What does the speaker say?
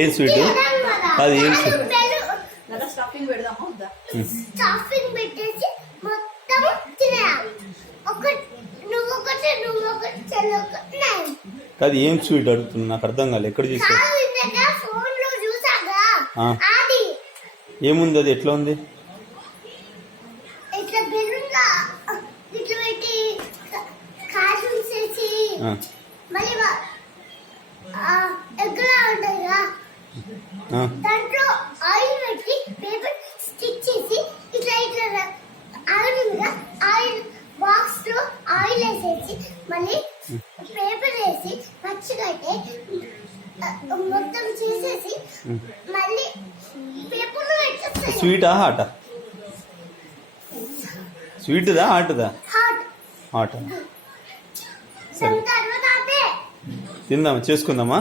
ఏం స్వీట్ అది? ఏం స్వీట్? స్టఫింగ్ పెడదామా? స్టఫింగ్ పెట్టేసి మొత్తం తినేయాలి. అది ఏం స్వీట్ అడుగుతుంది? నాకు అర్థం కాలేదు. ఎక్కడ చూసా? ఏముంది అది? ఎట్లా ఉంది? దాంట్లో ఆయిల్ పెట్టి పేపర్ స్టిక్ చేసి ఇట్లా ఇట్లా ఆయిల్ బాక్స్ లో ఆయిల్ వేసేసి మళ్ళీ పేపర్ వేసి పచ్చిగట్టే మొత్తం చేసేసి మళ్ళీ పేపర్ లో పెట్టేస్తాయి. స్వీటా హాటా? స్వీట్దా హాట్దా? హాట్. తర్వాత తిందామా? చేసుకుందామా?